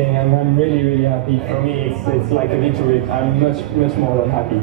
feeling, and I'm really, really happy. For me, it's like a victory. I'm much more than happy.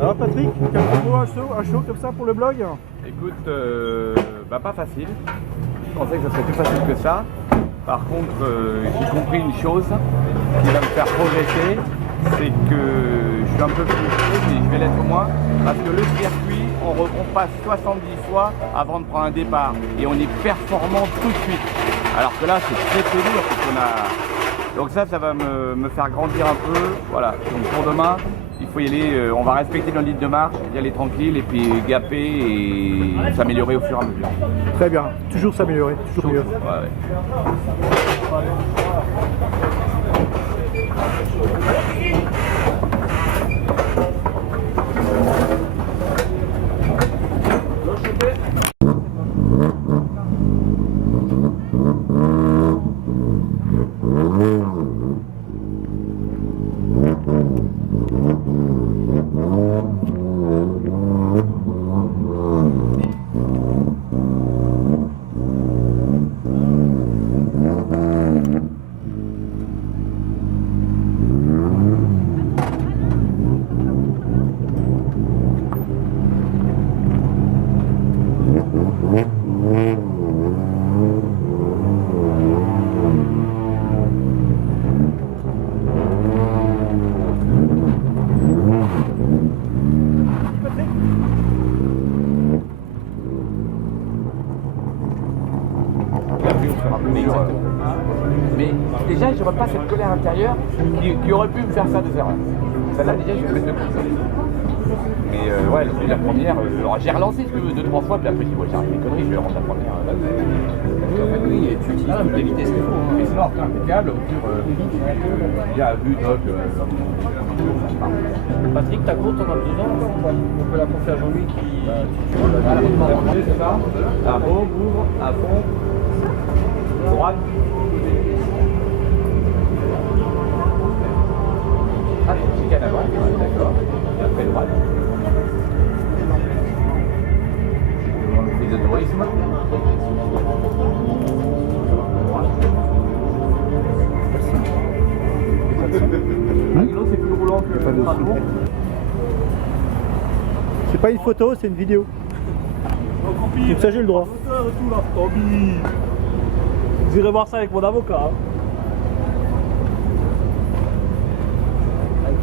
Alors Patrick, quelques mots à chaud comme ça pour le blog? Écoute, pas facile. Je pensais que ça serait plus facile que ça. Par contre, j'ai compris une chose qui va me faire progresser, c'est que je suis un peu frustré, mais je vais l'être moins, parce que le circuit, on passe 70 fois avant de prendre un départ, et on est performant tout de suite. Alors que là, c'est très très dur, parce qu'on a... Donc ça va me faire grandir un peu. Voilà, donc pour demain, il faut y aller, on va respecter notre ligne de marche, y aller tranquille, et puis gaper et s'améliorer au fur et à mesure. Très bien, toujours s'améliorer, toujours mieux. Ouais. Mais déjà, je n'aurais pas cette colère intérieure qui aurait pu me faire faire des erreurs. Celle-là, déjà, je vais mettre de côté. Mais ouais, la première, j'ai relancé 2-3 fois, puis après, j'ai dit, j'arrive des conneries, je vais rendre la première. Oui, et tu utilises toutes les vitesses qu'il faut. Et sinon, après, impeccable, il y a vu, donc. Patrick, ta courte, on a besoin encore ou pas? On peut la confier à Jean-Louis qui... C'est ça. À fond, ouvre, à fond. Droite. Ah, c'est chicane avant, d'accord. Et après droite. Prise de tourisme. C'est plus roulant que pas dessous. C'est pas une photo, c'est une vidéo. Donc ça j'ai le droit. Vous irez voir ça avec mon avocat. Hein.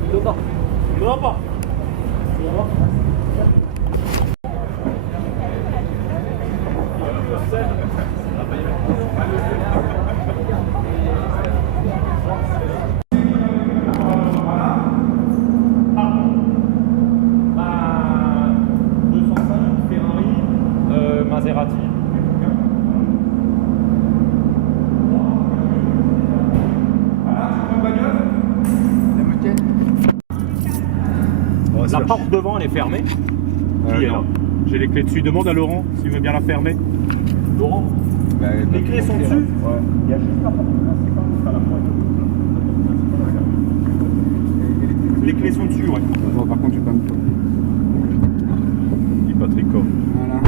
Il ne va pas. Maserati. La porte devant, elle est fermée. Qui est là? J'ai les clés dessus. Demande à Laurent s'il veut bien la fermer. Laurent, les clés sont dessus. Ouais. Il y a juste la porte principale, ça, la porte. Les clés sont dessus, ouais. Bon, par contre, je vais pas me faire. Dis Patrick. Voilà.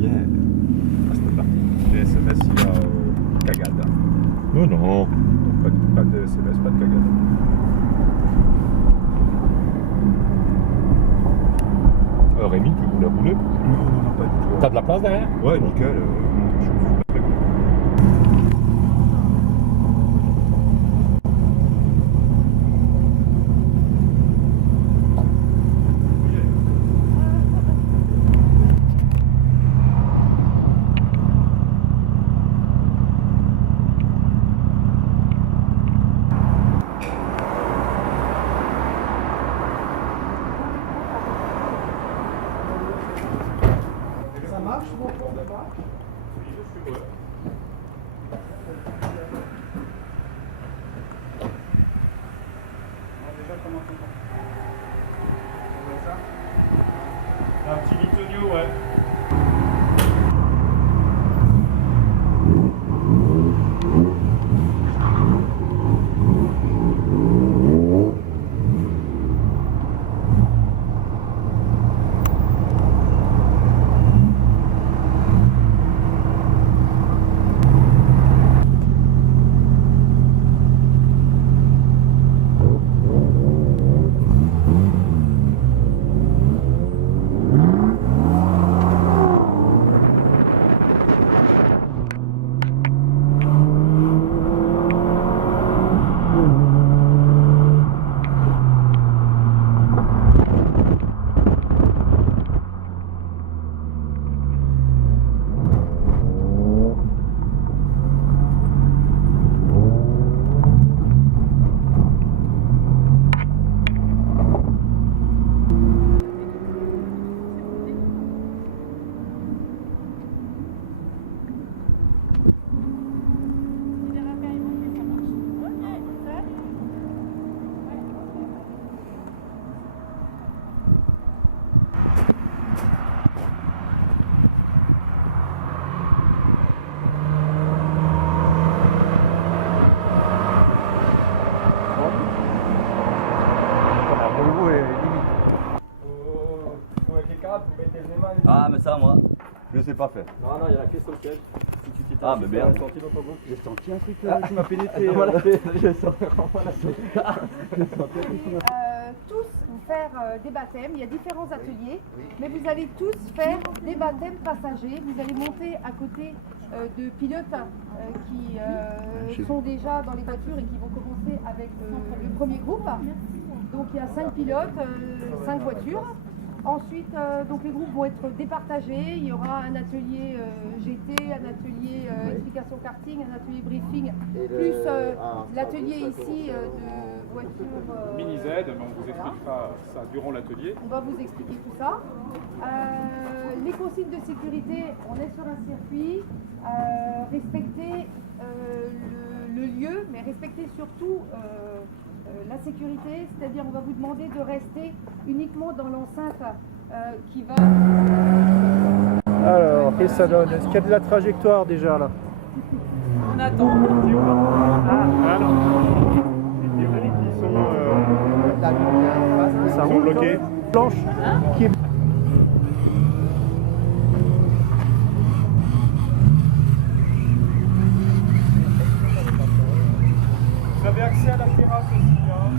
Yeah. Ah, c'est parti. Les SMS, il y a cagade. Non, non. Pas de SMS, pas de cagade. Rémi, tu voulais rouler? Non, pas du tout. T'as de la place derrière? Ouais, nickel. Je suis très bon. Un petit bitonio, ouais. Ah, mais ça, moi, je sais pas faire. Non, non, il y a la clé sur le siège. Si tu t'y Ah, mais merde. senti dans ton boucle. J'ai senti un truc qui m'a pénétré. J'ai senti vraiment la tous faire des baptêmes. Il y a différents ateliers, mais vous allez tous faire des baptêmes passagers. Vous allez monter à côté de pilotes qui sont déjà dans les voitures et qui vont commencer avec le premier groupe. Donc il y a 5 pilotes, 5 voitures. Ensuite, donc les groupes vont être départagés. Il y aura un atelier GT, un atelier explication karting, un atelier briefing, plus l'atelier ici de voiture. Mini Z, mais on vous expliquera ça durant l'atelier. On va vous expliquer tout ça. Les consignes de sécurité, on est sur un circuit. Respectez le lieu, mais respectez surtout la sécurité, c'est-à-dire on va vous demander de rester uniquement dans l'enceinte qui va... Alors, qu'est-ce que ça donne? Est-ce qu'il y a de la trajectoire déjà là? On attend. Ça roule bloqué. Planche qui est... Vous avez accès à la terrasse aussi, hein.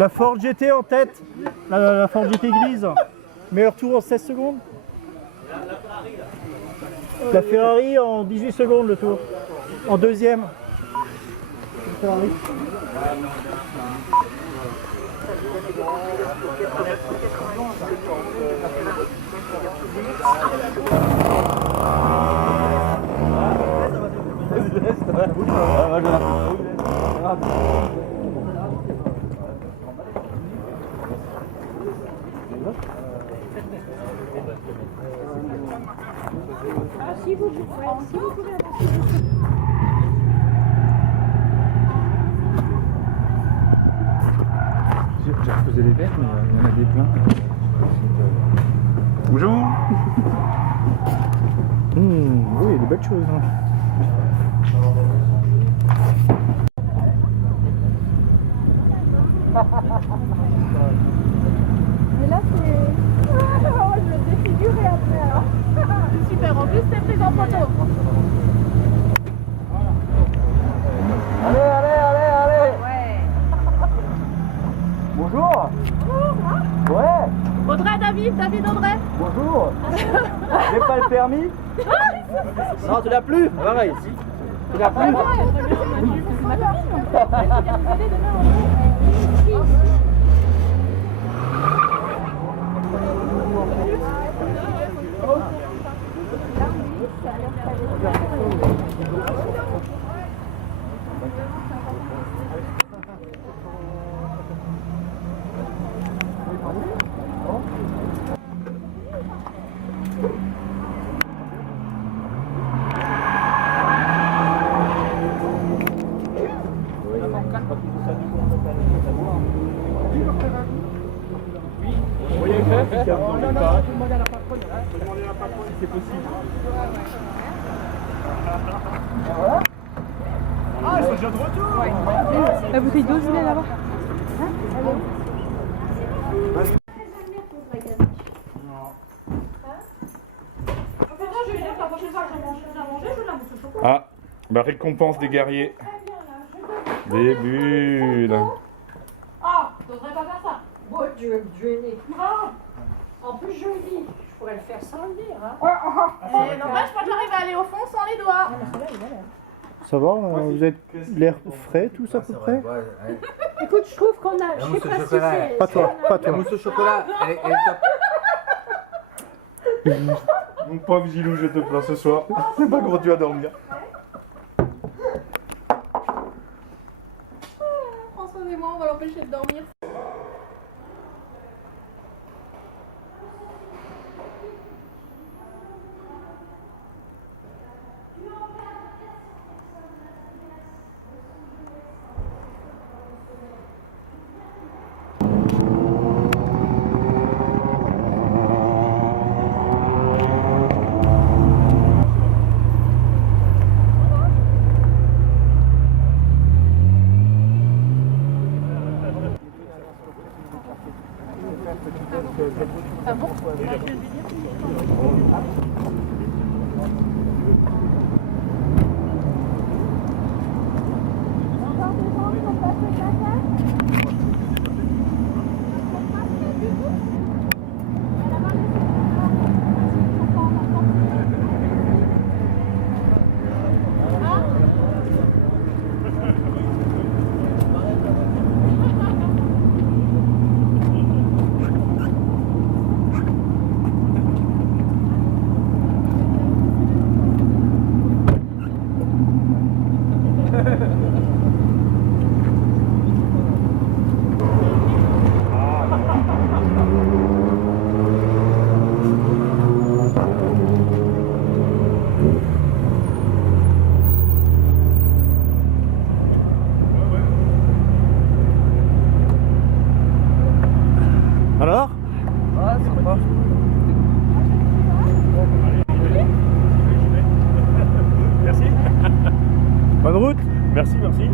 La Ford GT en tête. La Ford GT grise. Meilleur tour en 16 secondes. La Ferrari en 18 secondes le tour. En deuxième. Ferrari. J'ai reposé les verres, mais il y en a des pleins. Bonjour. Oui, il y a des belles choses. Hein. Mais là, c'est. Oh, je vais me défigurer après alors. Super, en plus, t'es prise en photo. Allez. Ouais. Bonjour. Ouais, Audrey, David Audrey. bonjour. J'ai pas le permis. Non, tu l'as plus. Pareil. Tu l'as plus. La bouteille d'eau, je l'ai là-bas. Ah, la récompense des guerriers. Des bulles. Ah, tu devrais pas faire ça. Bon, tu veux me gêner. En plus, je le dis. Je pourrais le faire sans le dire. Hein. N'empêche, moi j'arrive à aller au fond sans les doigts. Ça va, vous êtes l'air frais tous à peu près? Écoute, je trouve qu'on a. Je sais pas si c'est. Pas toi, pas toi. La mousse au chocolat, elle est top. Mon pauvre Gilou, je te plains ce soir. C'est pas gros, tu vas dormir. François et moi, on va l'empêcher de dormir. Alors? Ouais, sympa. Merci. Bonne route. Merci, merci.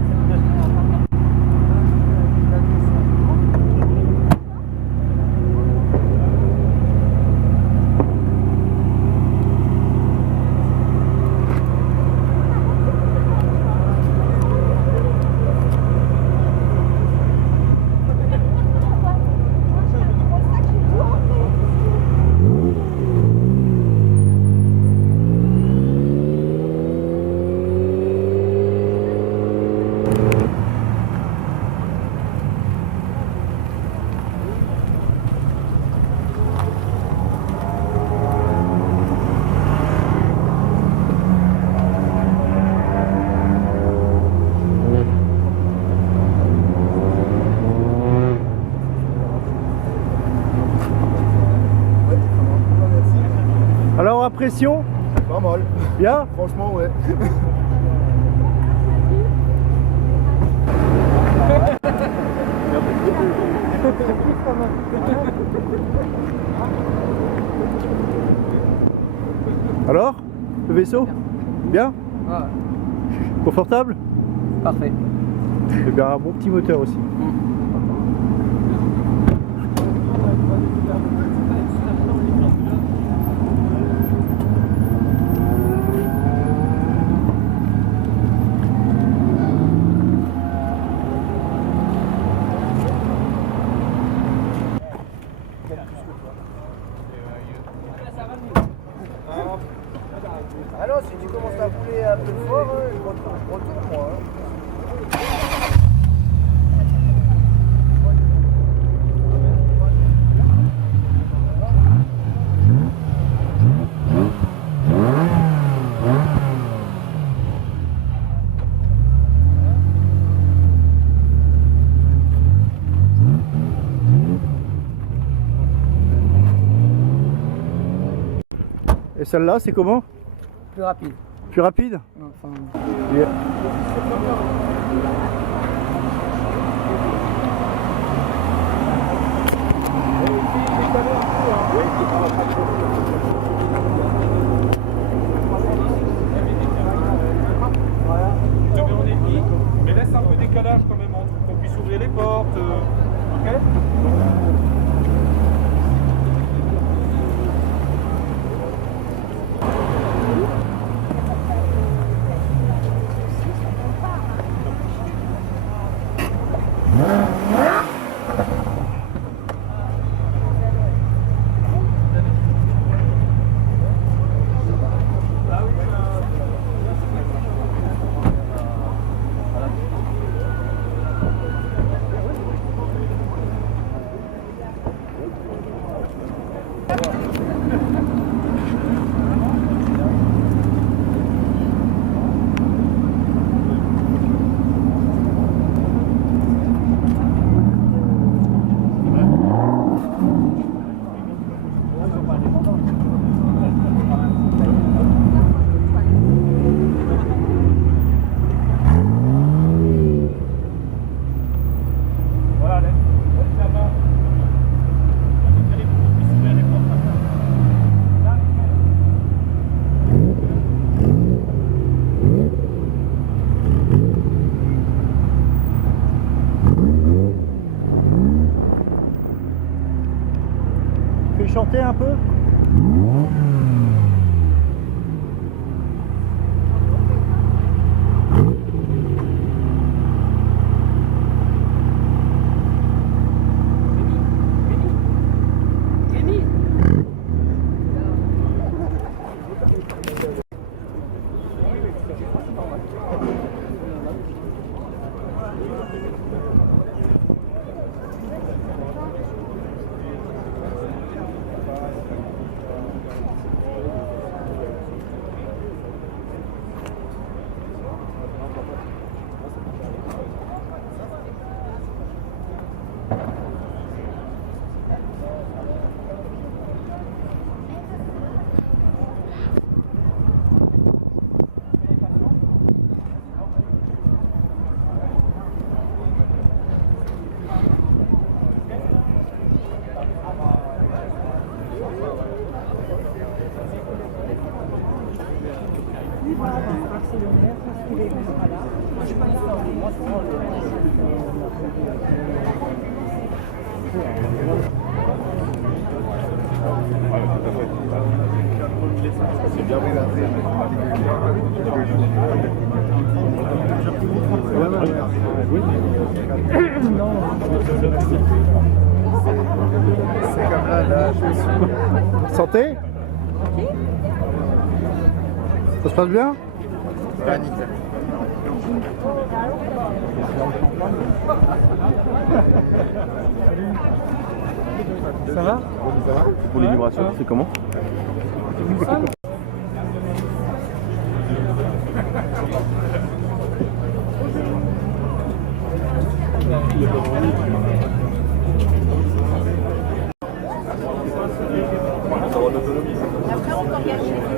impressions? Pas mal. Bien? Franchement, ouais. Alors? Le vaisseau? Bien? Ah, Confortable? parfait. Et bien un bon petit moteur aussi. Ah non, si tu commences à rouler un peu fort, je retourne moi. Et celle-là, c'est comment? Plus rapide. Plus rapide? Enfin, Je te mets en aiguille, mais laisse un peu décalage quand même entre qu'on puisse ouvrir les portes. Ok? Tu peux chanter un peu? C'est comme là, je suis. Santé? Ça se passe bien? Ah, nickel. Ça va? Pour les vibrations, c'est comment? Après, on t'engage.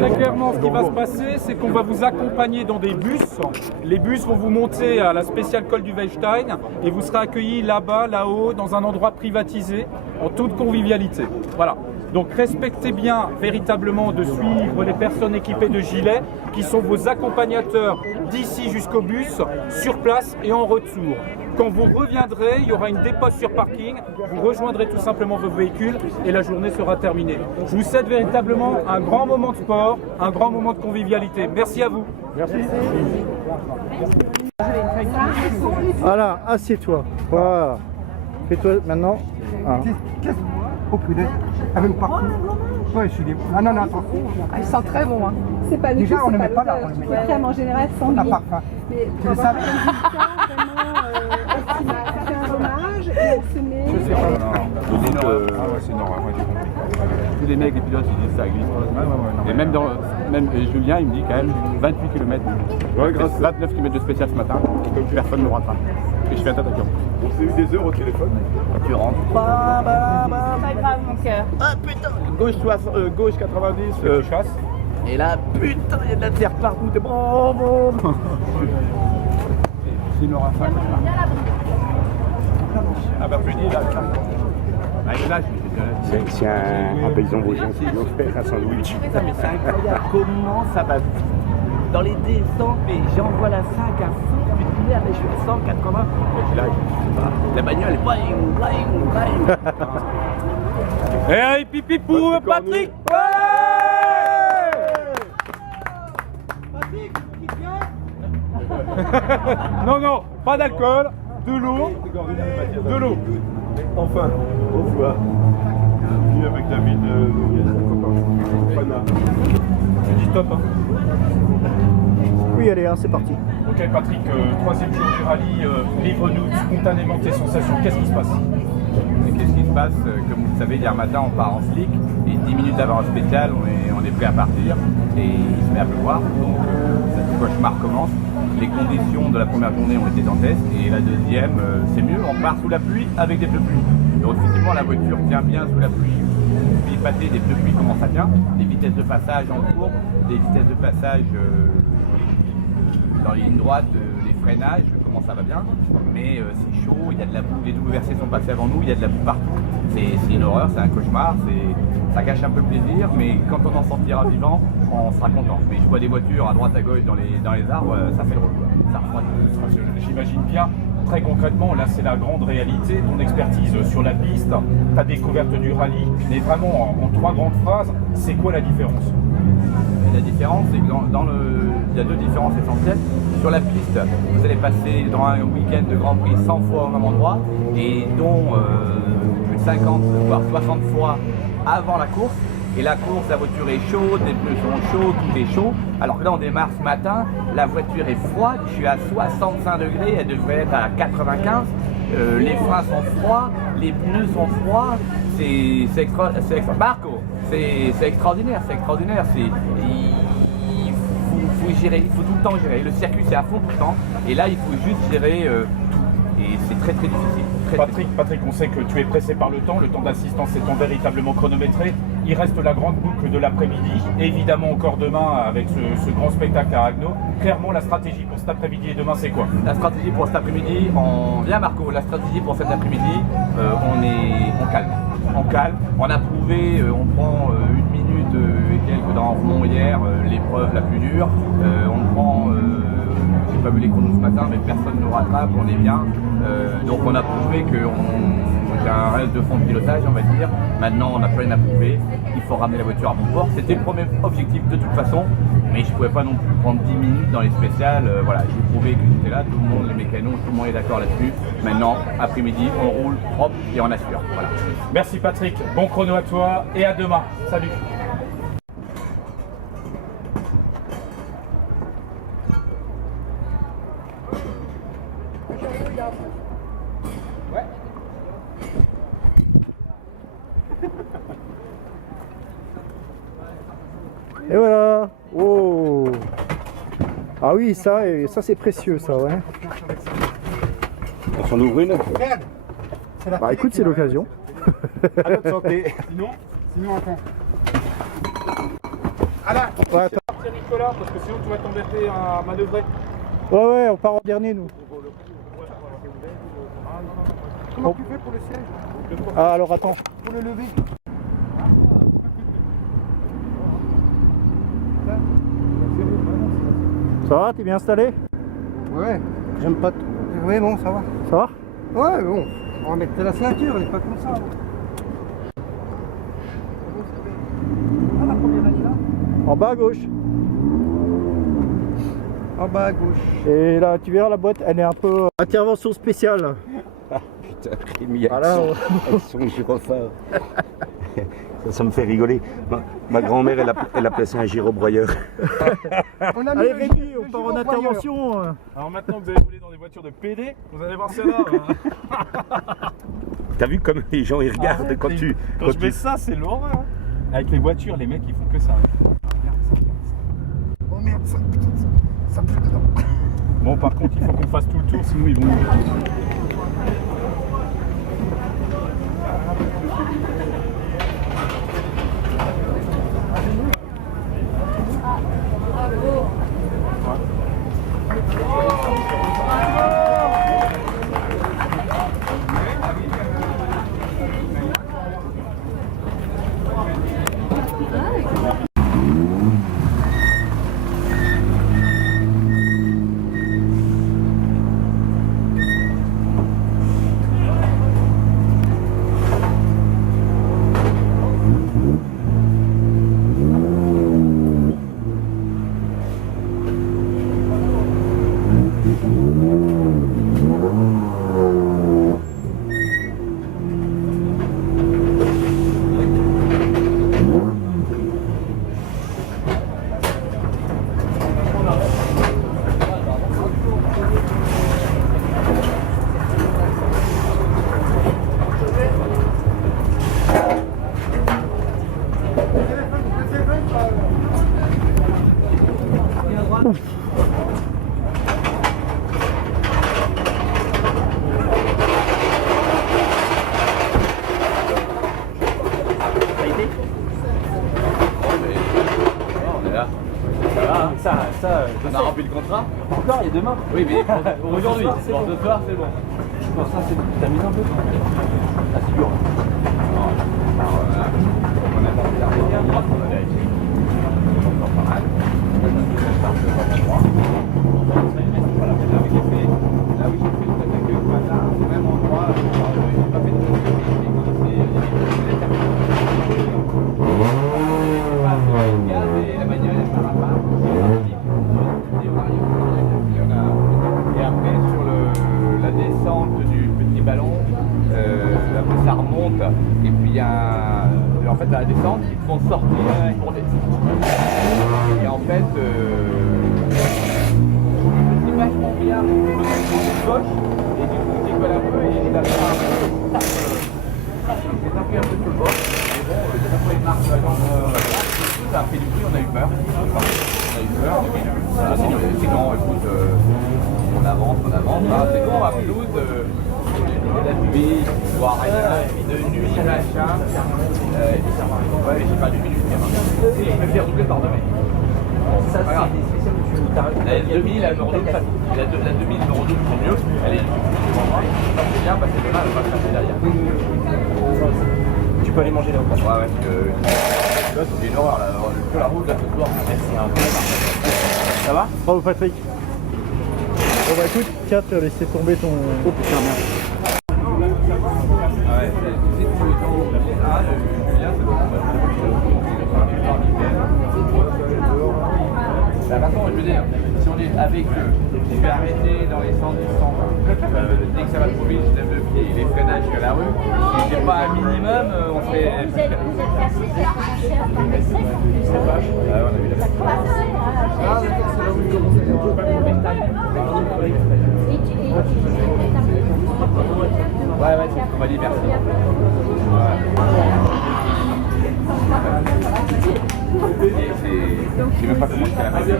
Très clairement, ce qui va se passer, c'est qu'on va vous accompagner dans des bus. Les bus vont vous monter à la spéciale col du Weinstein et vous serez accueillis là-bas, là-haut, dans un endroit privatisé, en toute convivialité. Voilà. Donc respectez bien véritablement de suivre les personnes équipées de gilets qui sont vos accompagnateurs d'ici jusqu'au bus, sur place et en retour. Quand vous reviendrez, il y aura une dépose sur parking, vous rejoindrez tout simplement vos véhicules et la journée sera terminée. Je vous souhaite véritablement un grand moment de sport, un grand moment de convivialité. Merci à vous. Merci. Voilà, assieds-toi. Voilà. Fais-toi maintenant. Ah. Oh punaise, avec le parcours. Ouais, je suis des... Ah non, non, attends. Ils sont très bons. Hein. C'est pas du Déjà, tout, on ne c'est met pas là. l'odeur. On le met Les crèmes en général sont à liées. parfum. Mais Tu le savais? c'est un hommage et on se met. C'est une horreur. Tous les mecs, les pilotes, ils disent ça glisse. Et même Julien, il me dit quand même 28 km. 29 km de spécial ce matin, personne ne rentre. Et je fais un attaquant. On s'est eu des heures au téléphone. Tu rentres. C'est pas grave, mon cœur. Ah putain, gauche 90. Tu chasses. Et là, putain, il y a de la terre partout. T'es bon. C'est une horreur. Ah bah, plus dit là. Ah, et là, C'est un paysan vosgien qui veut faire un sandwich. Putain, mais c'est incroyable comment ça va dans les descentes, mais j'envoie la 5 à fond, puis merde, je suis à 180. Et puis là, je sais pas, la bagnole est bling. Et allez, pipi pour Patrick. Non, pas d'alcool, de l'eau. Enfin, au revoir. Venu avec David, son copain. Tu dis stop. Hein. Oui, allez, hein, c'est parti. Ok Patrick, troisième jour du rallye, livre-nous spontanément tes sensations. Qu'est-ce qui se passe? Qu'est-ce qui se passe? Comme vous le savez, hier matin, on part en slick, et 10 minutes avant un spécial, on est prêt à partir, et il se met à pleuvoir, donc le cauchemar commence. Les conditions de la première journée ont été dantesques, et la deuxième, c'est mieux, on part sous la pluie avec des pneus pluie. Donc effectivement, la voiture tient bien sous la pluie. Puis épaté des pneus pluie, comment ça tient? Les vitesses de passage en courbe, les vitesses de passage dans les lignes droites, les freinages, comment ça va bien, mais c'est chaud, il y a de la boue, les WRC sont passés avant nous, il y a de la boue partout, c'est une horreur, c'est un cauchemar, ça gâche un peu le plaisir, mais quand on en sortira vivant, on sera content. Mais je vois des voitures à droite à gauche dans les arbres, ça fait drôle, ça refroidit. J'imagine bien, très concrètement, là c'est la grande réalité, ton expertise sur la piste, ta découverte du rallye, mais vraiment en 3 grandes phrases, c'est quoi la différence? La différence, c'est que il y a 2 différences essentielles. Sur la piste, vous allez passer dans un week-end de Grand Prix 100 fois au même endroit, et dont plus de 50 voire 60 fois avant la course. Et la course, la voiture est chaude, les pneus sont chauds, tout est chaud. Alors que là, on démarre ce matin, la voiture est froide, je suis à 65 degrés, elle devrait être à 95. Les freins sont froids, les pneus sont froids, c'est Marco, c'est extraordinaire, c'est extraordinaire. Il faut gérer, il faut tout le temps gérer. Le circuit, c'est à fond tout le temps. Et là, il faut juste gérer tout. Et c'est très très difficile. Patrick, on sait que tu es pressé par le temps d'assistance étant véritablement chronométré. Il reste la grande boucle de l'après-midi, évidemment encore demain avec ce grand spectacle à Agno. Clairement, la stratégie pour cet après-midi et demain, c'est quoi? La stratégie pour cet après-midi, bien Marco, la stratégie pour cet après-midi, on calme. On a prouvé, on prend 1 minute et quelques dans Rouen hier, l'épreuve la plus dure. On prend, j'ai pas vu les chronos ce matin, mais personne ne nous rattrape, on est bien. Donc on a prouvé que j'ai un reste de fond de pilotage, on va dire. Maintenant, on n'a plus rien à prouver. Il faut ramener la voiture à bon port. C'était le premier objectif de toute façon, mais je ne pouvais pas non plus prendre 10 minutes dans les spéciales. Voilà, j'ai prouvé que j'étais là, tout le monde, les mécanos, tout le monde est d'accord là-dessus. Maintenant, après-midi, on roule propre et on assure. Voilà. Merci Patrick, bon chrono à toi et à demain. Salut. Et voilà. Oh. Ah oui, ça c'est précieux, ça, ouais. On s'en ouvre une. Bah écoute, c'est l'occasion. À notre santé. Sinon attends. Ouais, attends. Partir Nicolas, parce que sinon tu vas t'embêter à manœuvrer. Ouais, on part en dernier, nous. Comment tu fais pour le siège? Ah, alors attends. Pour le lever? Ça va, t'es bien installé? Ouais, j'aime pas tout. Oui, bon, ça va. Ça va? Ouais, bon. On va mettre la ceinture, elle est pas comme ça. Ah, la première année là? En bas à gauche. En bas à gauche. Et là, tu verras la boîte, elle est un peu intervention spéciale. Putain, Rémi, Voilà, avec son gyrophare. Ça me fait rigoler. Ma grand-mère, elle appelait ça un gyrobroyeur. Allez Rémi, on part en intervention. Alors maintenant que vous allez rouler dans des voitures de PD, vous allez voir celle-là. T'as vu comme les gens ils regardent quand tu... Quand je mets ça, c'est l'horreur. Hein. Avec les voitures, les mecs ils font que ça. Oh merde, ça pue dedans. Bon, par contre, il faut qu'on fasse tout le tour, sinon ils vont nous mettre. On a rempli le contrat. Encore, il y a demain. Oui, mais pour aujourd'hui. Pour ce soir, c'est bon. Bon, ça, c'est t'as mis un peu. Ah, c'est dur. On a monté la rivière, on a vérifié. Encore pas mal. Voilà, là où j'ai fait le attaque ce matin, au même endroit, j'ai pas fait de et la manière de faire la part. Et après sur la descente du petit ballon, après ça remonte et puis il y a en fait à la descente ils te font sortir pour descendre. Et en fait c'est vachement bien de gauche et du coup tu décolles un peu et ça fait un peu sur le bord. Mais bon, chaque fois il marche la jambe ça a fait du bruit, on a eu peur. C'est quand, écoute, on avance. Ah, c'est quand, à Toulouse, la nuit, voir de nuit, machin. Ouais, j'ai pas 2 minutes, et je me fais redoubler par 2 mecs. Ça, c'est des spéciales où tu t'arrêtes. La 2000, elle me redouble pas. La 2000 me redouble, c'est mieux. Elle est c'est bien parce que demain, elle va pas passer derrière. Tu peux aller manger là-haut. Ouais, parce que là, c'est une horreur. Que la route, là, ce soir, c'est un peu. Ça va? Bravo Patrick. Bon bah écoute, tiens, tu as laissé tomber ton... Oh putain, merde. Ouais, c'est tout le temps. Ah, Julien, c'est bon. Par contre, je veux dire, si on est avec eux, je vais arrêter dans les centres du centre. Dès que ça va trop vite, je lève le pied, les freinages sur la rue. Si j'ai pas un minimum, on fait. Vous êtes cassé, c'est un parc sec, ça va. Ouais, on a vu la Ah, d'accord, c'est là où il commence à y avoir pas de Ouais, c'est ce qu'on m'a dit, merci. Ouais. je sais même pas comment je fais la magie.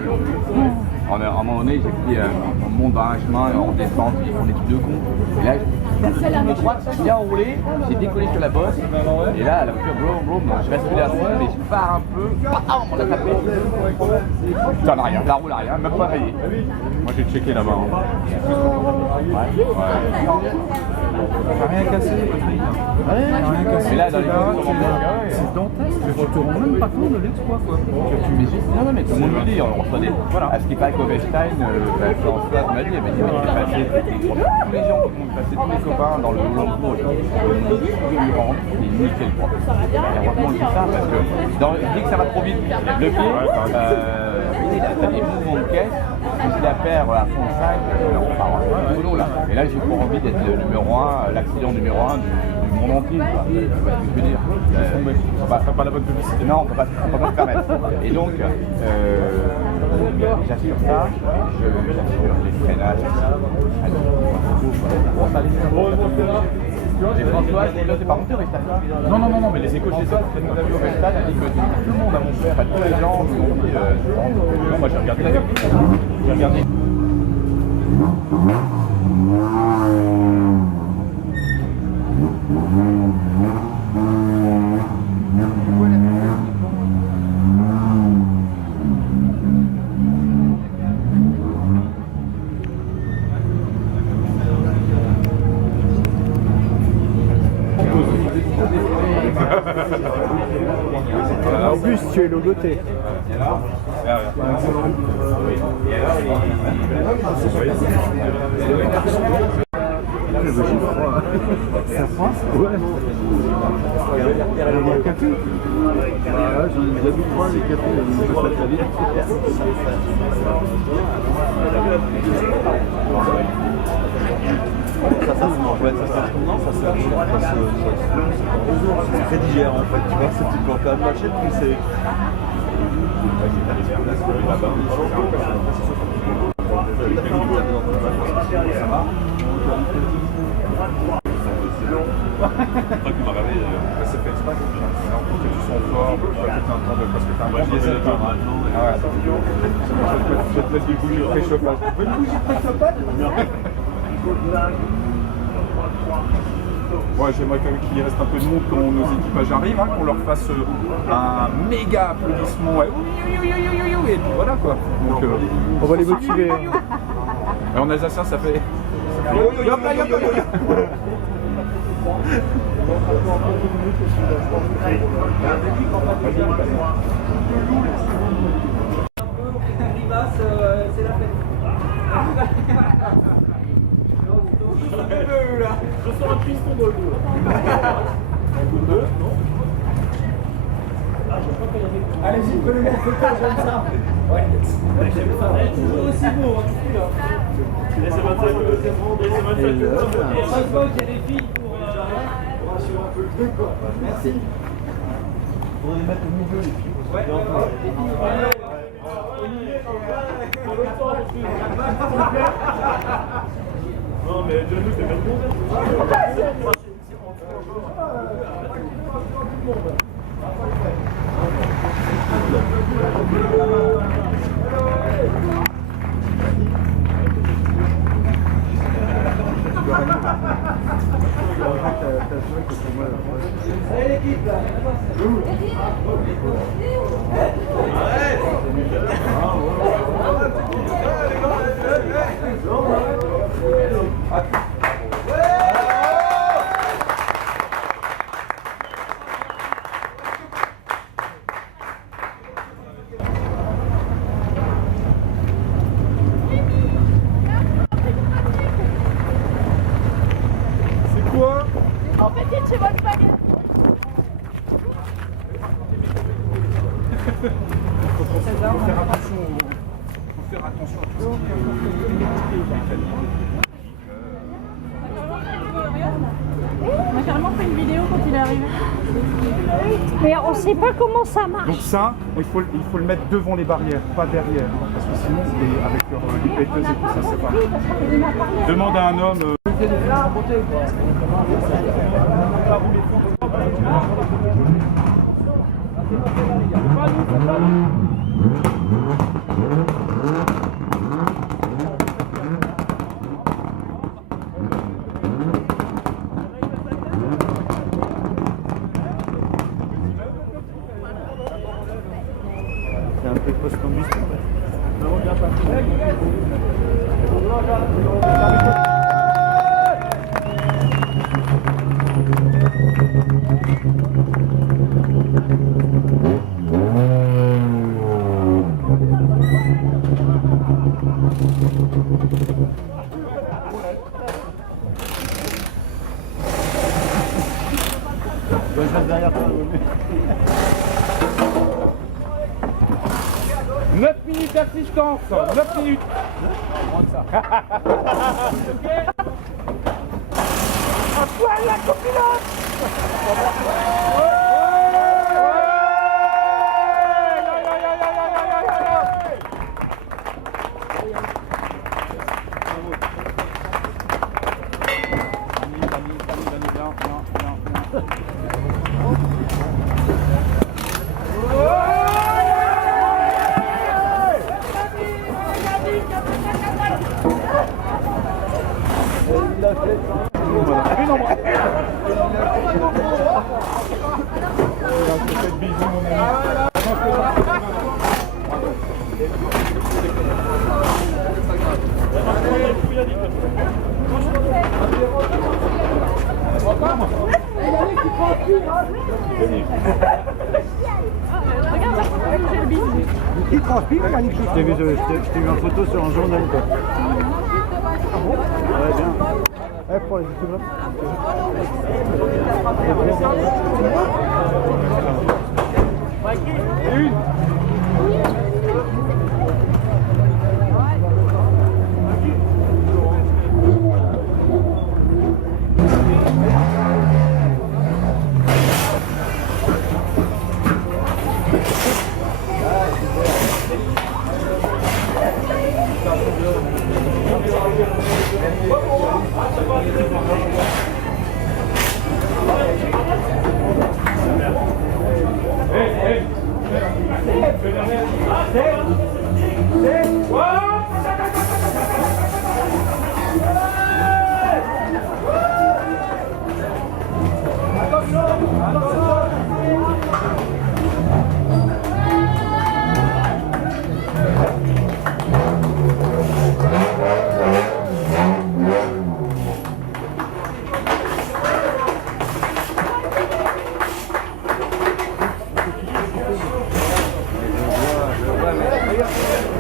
À un moment donné, j'ai pris, on monte dans un chemin, on descend, ils font des trucs de con. Et là, je me crois bien enroulé, j'ai décollé sur la bosse. Et là, la voiture, boum, je bascule à fond, mais je pars un peu, on l'a tapé. Putain, rien, la roue, rien, même pas rayé. Moi j'ai checké là-bas. T'as rien cassé, rien cassé. Mais là, dans les c'est dantesque, tu te rends même pas compte de l'exploit quoi. Non, mais tout le monde me dit, on reçoit des. Voilà. À ce qui paraît qu'au Weinstein, Françoise m'a dit, elle m'a dit, il est passé, tous les gens qui m'ont passé, tous mes copains dans le long cours, ils rentrent, ils niquent le propre. Et heureusement, je dis ça parce que dès que ça va trop vite, il lève le pied, il a des mouvements de caisse, si la paire à fond 5, on part solo là. Et là, j'ai pas envie d'être le numéro 1, l'accident numéro 1 du monde entier. Tu vois ce que je veux dire? On va pas la bonne publicité. Non, on peut pas se permettre. Et donc, j'assure ça, j'assure les freinages. Et François, c'est pas monté au Weinstein. Non, mais les échos chez ça, Cette monté au Weinstein, elle dit que tout le monde a mon frère, tous les gens m'ont dit. non, moi j'ai regardé la j'ai regardé. En plus, tu es logoté. Ça France? Ouais. Il y a un café? J'en ai déjà vu 3 les cafés, ils passent très vite. Ça en fait, c'est très digère en fait, tu vois, c'est petit plan de machette, mais c'est... C'est fait exprès, pour que tu sois fort, pour que tu aies un temps de... Parce que t'as un bon diesel. Je vais te mettre des bougies de préchauffage. Une bougie de préchauffage? Ouais, j'aimerais qu'il reste un peu de monde quand nos équipages arrivent, hein, qu'on leur fasse un méga applaudissement. Ouais. Et puis voilà quoi. Donc, On va les motiver. Et en alsacien, ça fait. C'est la fête. Je sens un piston dans le dos. Allez-y, prenez mon photo, j'aime ça. Ouais, j'aime ça. Toujours aussi beau, laissez-moi ça, chaque fois qu'il y a des filles pour assurer un peu le truc, quoi. Merci. On va les mettre au milieu, les filles. Ouais. Non, mais Johnny, c'est bien bon. Allez l'équipe là. En fait, chez Volkswagen. Faut faire attention à tout ce qui On a carrément fait une vidéo quand il est arrivé. Mais on sait pas comment ça marche. Donc ça, il faut le mettre devant les barrières, pas derrière. Parce que sinon, avec les péteuses et tout ça, c'est pas... Demande à un homme... Pas nous. post-conduite. Je reste derrière toi. 9 minutes d'assistance, 9 minutes. À poil la copilote. Il transpire, Yannick. Je t'ai vu en photo sur un journal. Quoi. Ouais, bien. Ouais, pour les youtubeurs.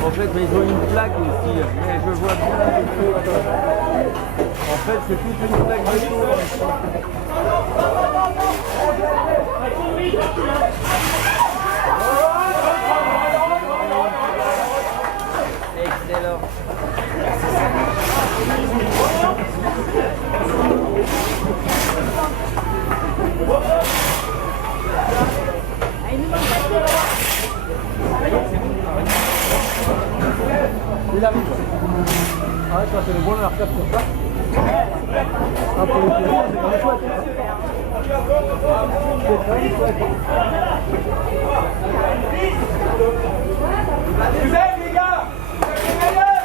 En fait, mais ils ont une plaque aussi, mais je vois bien les feux. En fait, c'est toute une plaque de feu. Excellent. Il arrive. Ah ouais, ça c'est le bon arcade pour ça. Ah, pour les pieds, c'est quand même chouette. C'est quand même chouette. Vous êtes les gars? Vous êtes les meilleurs?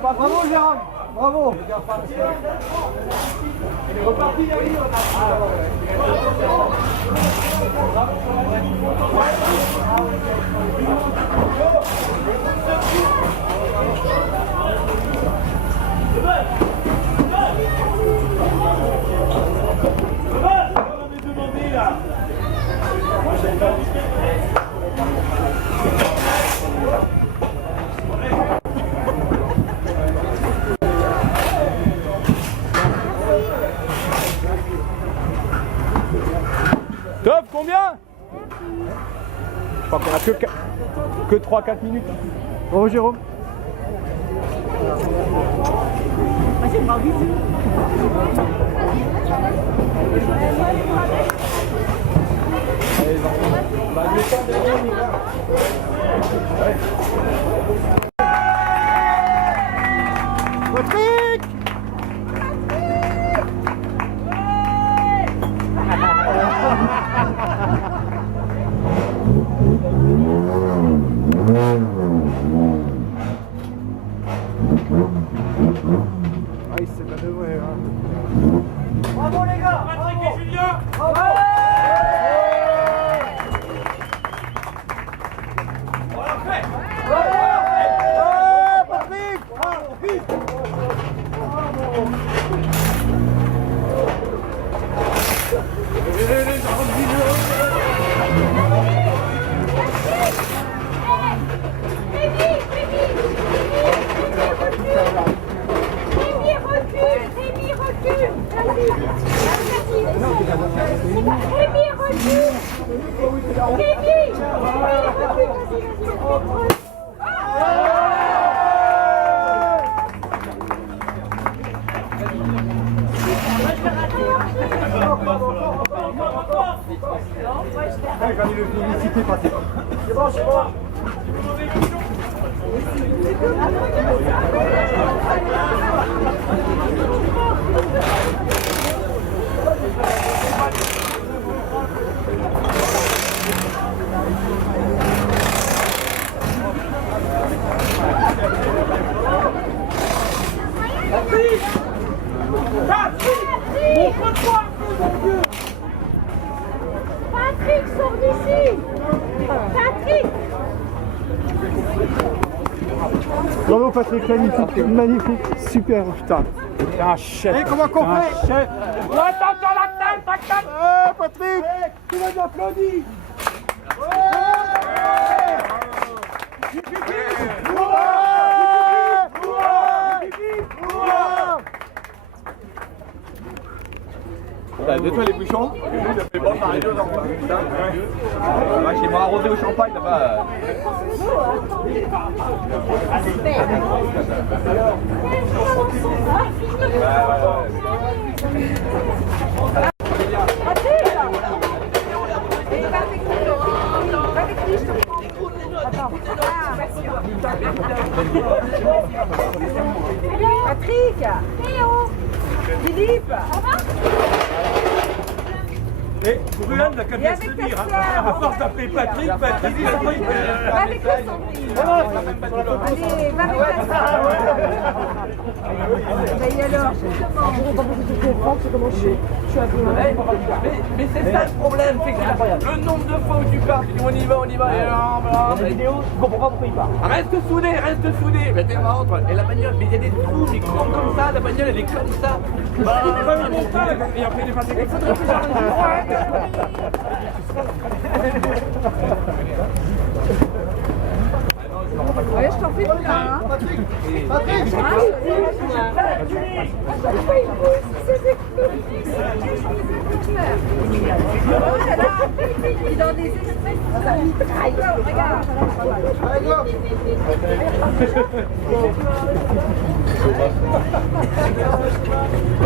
Bravo Gérard, bravo. Il est reparti derrière. Top, combien? Je crois qu'on a que 3-4 minutes. Bravo Jérôme. Patrick! Thank you. il s'est manœuvré. Hein. Bravo les gars. Patrick et Julien. Bravo. On l'a fait. Patrick. Quand il le féliciter, Patrick. C'est bon, c'est bon. Montre-toi un peu, mon Dieu. Patrick, sors d'ici. Patrick. Bravo Patrick, magnifique, magnifique, super, putain. T'es un chef. Et comment qu'on fait? Chef. Attention la tête, Patrick. Patrick, tu vas nous applaudir. Nettoie les bouchons. Mais bon, ça arrive aux enfants. Moi, chez moi, arrosé au champagne là-bas. Patrick, Philippe, Et Bruel n'a qu'à bien se le dire. Hein. À force d'appeler Patrick, Patrick. va avec le Sandrine. Allez, va avec la Et alors, Mais c'est ça le problème, c'est que le nombre de fois où tu pars, tu dis on y va, et la vidéo, je comprends pas pourquoi il part. Reste soudé. Mais t'es rentre. Et la bagnole, mais il y a des trous, mais comme ça, la bagnole elle est comme ça. Bah, il est pas mis mon temps, et après il est passé comme ça. ouais, je t'en fais plus là. Hein. Patrick. Il est dans des espèces de mitrailleurs, regarde.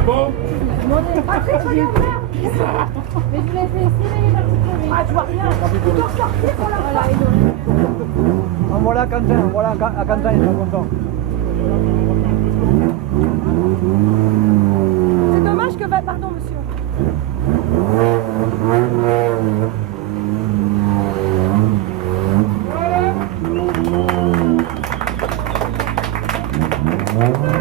Bon. Patrick, regarde là. Mais je l'ai fait essayer, la petite souris. Ah, tu vois rien. Voilà, Voilà Quentin, voilà Quentin, il est content. c'est dommage que... Pardon, monsieur. Voilà.